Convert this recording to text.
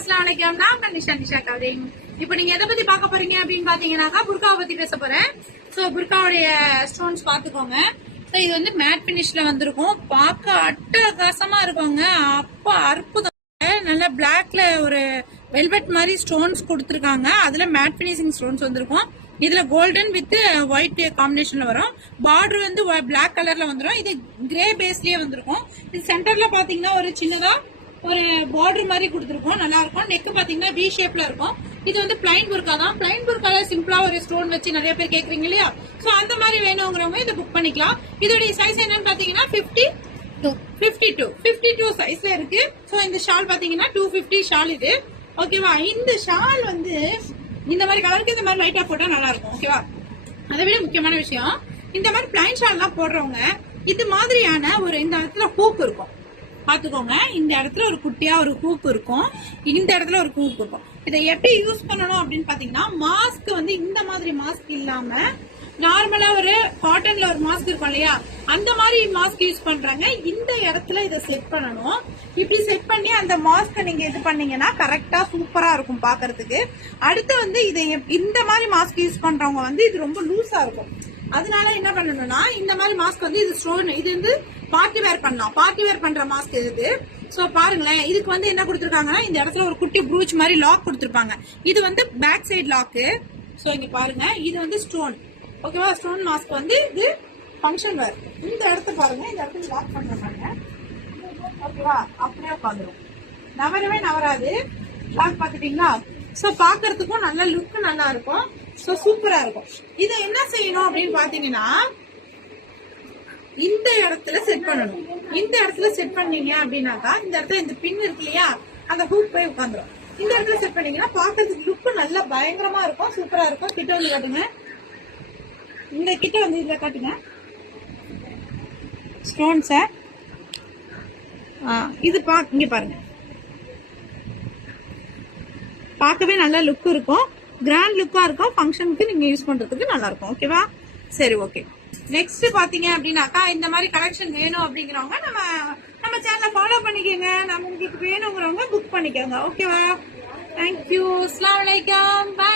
அஸ்ஸலாமு அலைக்கும். நான் நிஷா கவரிங். இப்போ நீங்க எதை பத்தி பார்க்க போறீங்க அப்படின்னு பாத்தீங்கன்னாக்கா புர்காவை பத்தி பேச போறேன். சோ புர்காவுடைய ஸ்டோன்ஸ் பாத்துக்கோங்க. இது வந்து மேட் பினிஷ்ல வந்திருக்கும். பார்க்க அட்டகாசமா இருக்குங்க. அப்ப அற்புதம். நல்ல பிளாக்ல ஒரு வெல்வெட் மாதிரி ஸ்டோன்ஸ் கொடுத்துருக்காங்க. அதுல மேட் பினிஷிங் ஸ்டோன்ஸ் வந்திருக்கும். இதுல கோல்டன் வித் ஒயிட் காம்பினேஷன்ல வரும். பார்டர் வந்து பிளாக் கலர்ல வந்துடும். இது கிரே பேஸ்லயே வந்திருக்கும். இது சென்டர்ல பாத்தீங்கன்னா ஒரு சின்னதா ஒரு பார்டர் மாதிரி கொடுத்துருக்கோம். நல்லா இருக்கும். நெக் பாத்தீங்கன்னா வி ஷேப்ல இருக்கும். இது வந்து பிளைன் புர்கா தான். பிளைன் புர்கால சிம்பிளா ஒரு ஸ்டோன் வச்சு நிறைய பேர் கேக்குறீங்க இல்லையா? சோ அந்த மாதிரி வேணுங்கிறவங்க இதை புக் பண்ணிக்கலாம். இதோடைய சைஸ் என்னன்னு பாத்தீங்கன்னா 52 சைஸ்ல இருக்கு. சோ இந்த ஷால் பாத்தீங்கன்னா 250 ஷால் இது. ஓகேவா? இந்த ஷால் வந்து இந்த மாதிரி கலருக்கு இந்த மாதிரி லைட்டா போட்டா நல்லா இருக்கும். ஓகேவா? அதை விட முக்கியமான விஷயம், இந்த மாதிரி பிளைன் ஷால் எல்லாம் போடுறவங்க இது மாதிரியான ஒரு இந்த இடத்துல ஹூக் இருக்கும். பாத்துக்கோங்க. இந்த இடத்துல ஒரு குட்டியா ஒரு ஹூக் இருக்கும். இந்த இடத்துல ஒரு ஹூக் இருக்கும். இதை எப்படி யூஸ் பண்ணணும் அப்படின்னு பாத்தீங்கன்னா, மாஸ்க் வந்து இந்த மாதிரி மாஸ்க் இல்லாம நார்மலா ஒரு காட்டன்ல ஒரு மாஸ்க் இருக்கும் இல்லையா, அந்த மாதிரி மாஸ்க் யூஸ் பண்றாங்க. இந்த இடத்துல இதை செட் பண்ணணும். இப்படி செட் பண்ணி அந்த மாஸ்க் நீங்க இது பண்ணீங்கன்னா கரெக்டா சூப்பரா இருக்கும் பாக்குறதுக்கு. அடுத்து வந்து இதை இந்த மாதிரி மாஸ்க் யூஸ் பண்றவங்க வந்து இது ரொம்ப லூஸா இருக்கும். அதனால என்ன பண்ணணும்னா, இந்த மாதிரி மாஸ்க் வந்து இது ஸ்டோன், இது வந்து பார்ட்டி வேர் பண்ணலாம். பார்ட்டி வேர் பண்ற மாஸ்க் இது. சோ பாருங்களேன், இதுக்கு வந்து என்ன கொடுத்துருக்காங்கன்னா, இந்த இடத்துல ஒரு குட்டி ப்ரூச் மாதிரி லாக் கொடுத்துருப்பாங்க. இது வந்து பேக் சைடு லாக்கு. சோ இங்க பாருங்க, இது வந்து ஸ்டோன். ஓகேவா? ஸ்டோன் மாஸ்க் வந்து இது ஃபங்க்ஷன் வேர். இந்த இடத்த பாருங்க, இந்த இடத்துல லாக் பண்றாங்க. ஓகேவா? அப்படியே உட்காந்துரும். நவரவே நவராது. லாக் பாத்துட்டீங்களா? சோ பாக்குறதுக்கும் நல்ல லுக் நல்லா இருக்கும். சோ சூப்பரா இருக்கும். இதை என்ன செய்யணும் அப்படின்னு பாத்தீங்கன்னா, இந்த இடத்துல செட் பண்ணணும். இந்த இடத்துல செட் பண்ணீங்க அப்படின்னாக்கா, இந்த இடத்துல இந்த பின் இருக்கு இல்லையா, அந்த ஹூக் போய் உட்காந்துரும். இந்த இடத்துல செட் பண்ணீங்கன்னா பாக்குறதுக்கு லுக் நல்லா பயங்கரமா இருக்கும். சூப்பரா இருக்கும். கிட்ட வந்து காட்டுங்க. இந்த கிட்ட வந்து இதுல காட்டுங்க ஸ்டோன்ஸ. இது இங்க பாருங்க. பார்க்கவே நல்ல லுக் இருக்கும். கிராண்ட் லுக்கா இருக்கும். ஃபங்க்ஷனுக்கு நீங்க யூஸ் பண்றதுக்கு நல்லா இருக்கும். ஓகேவா? சரி, ஓகே. நெக்ஸ்ட் பாத்தீங்க அப்படின்னாக்கா, இந்த மாதிரி கலெக்ஷன் வேணும் அப்படிங்கிறவங்க நம்ம சேனலை ஃபாலோ பண்ணிக்கோங்க. நம்ம உங்களுக்கு வேணுங்கிறவங்க புக் பண்ணிக்கோங்க. ஓகேவா? தேங்க்யூ. அஸ்ஸலாமு அலைக்கும். பாய்.